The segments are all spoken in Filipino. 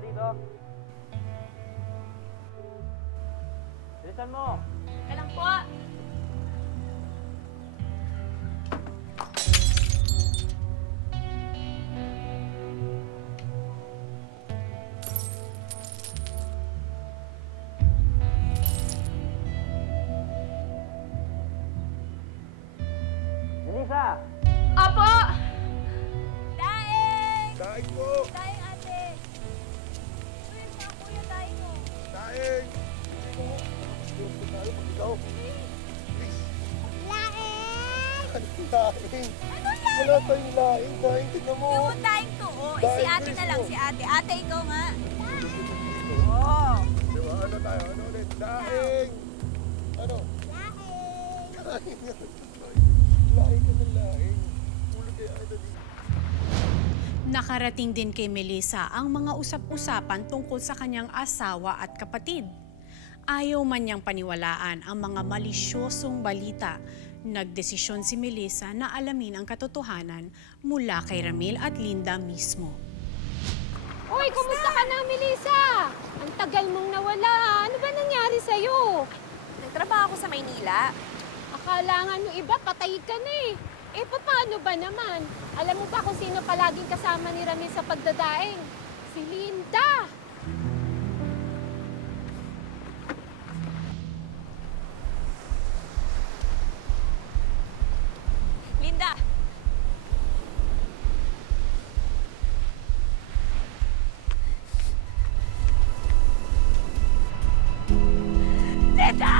nga dito. Bilisan mo! Kailan po? Melissa! Opo! Daing! Daing po! Daing, ate! Kuya, mga kuya, daing mo. Daing! Diyos ko tayo pag ikaw. Please. Laing! Anong laing? Wala tayong laing. Daing, tignan mo. Yung daing to, oh. Eh, si Daing, ate na lang, please, si ate. Ate, ikaw nga. Oh. Diba? Ano tayo? Ano ulit? Daing! Ano? Laing! Daing. Laing ka ng laing. Ulo kaya ito dito. Nakarating din kay Melissa ang mga usap-usapan tungkol sa kanyang asawa at kapatid. Ayaw man niyang paniwalaan ang mga malisyosong balita. Nagdesisyon si Melissa na alamin ang katotohanan mula kay Ramil at Linda mismo. Hoy, kumusta ka na, Melissa? Ang tagal mong nawala. Ano ba nangyari sa'yo? Nagtrabaho ako sa Maynila. Akala nga nung iba, patay ka na eh. Eh, paano ba naman? Alam mo ba kung sino palaging kasama ni Ramil sa pagdadaing? Si Linda! Linda! Linda!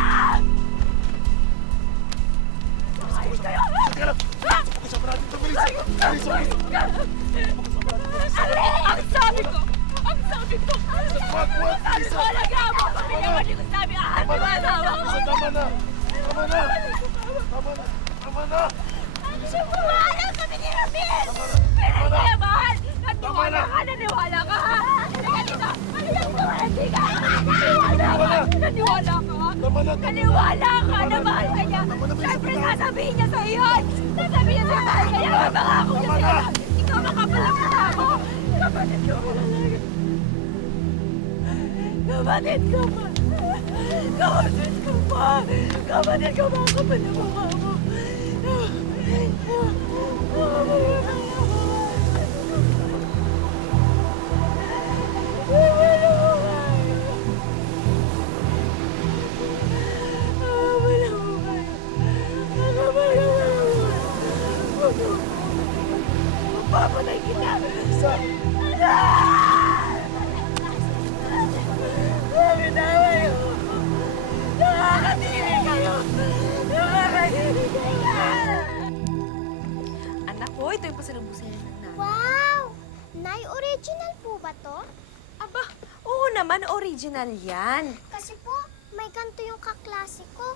Pag-usapan natin ito, Melissa. Melissa, Ang sabi ko! Ang sabi ko! Wag, Melissa. Wala ka mo! Hindi naman yung sabi, Tama na. asawa ko! Melissa, tama na. Tama na. Tama na. Tama na. Wala kami ni Ramil! Tama na. Pinagyaman! Tama na. Naniwala ka! Halika dito! Halika dito! Hindi ka! Naniwala ka! Tama na. Naniwala ka na mahal ka niya! Siyempre sasabihin niya sa iyo! Sasabihin niya sa mahal ka niya! Mapangako niya sa iyo! Ikaw makapalamata mo! Kapatid ko pa! Kapatid ko pa! Kapatid ko pa! Kapatid ko pa! Kapatid ko pa! Papatay kita! Melissa. Binawa yun! Nakakatiri kayo! Nakakatiri kayo! Anak ko, ito yung pasalubong sa'yo ng nanay. Wow! Nay, original po ba to? Aba, oo naman, original yan. Kasi po, may ganito yung kaklase ko.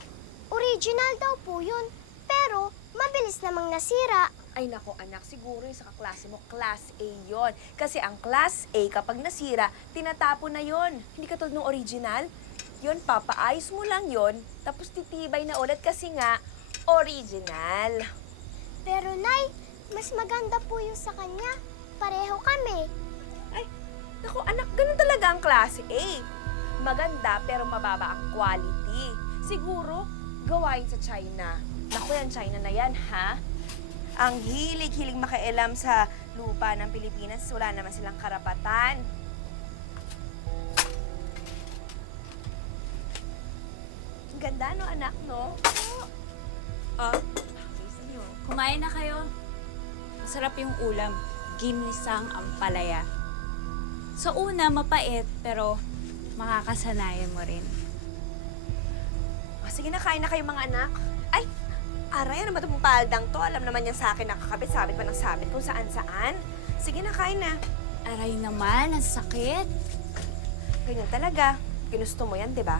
Original daw po yun. Pero, mabilis namang nasira. Ay nako anak, siguro yung sa kaklase mo, Class A yon. Kasi ang Class A, kapag nasira, tinatapon na yon. Hindi katulad ng original. Yon, papaayos mo lang yon, tapos titibay na ulit kasi nga, original. Pero, Nay, mas maganda po yung sa kanya. Pareho kami. Ay, naku anak, ganun talaga ang Class A. Maganda pero mababa ang quality. Siguro, gawain sa China. Naku yan, China na yan, ha? Ang hilig-hilig makialam sa lupa ng Pilipinas, wala naman silang karapatan. Ang ganda, no, anak, no? Oh, kumain na kayo. Masarap yung ulam. Ginisang ampalaya. Sa una, mapait, pero makakasanayan mo rin. O, sige na, kain na kayo, mga anak. Ay, aray, ano ba itong paldang to? Alam naman yan sa akin, nakakabit, sabit pa ng sabit kung saan-saan. Sige na, kain na. Aray naman, ang sakit. Ganyan talaga. Ginusto mo yan, di ba?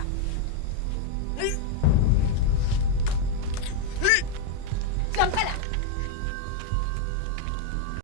Diyan ka lang!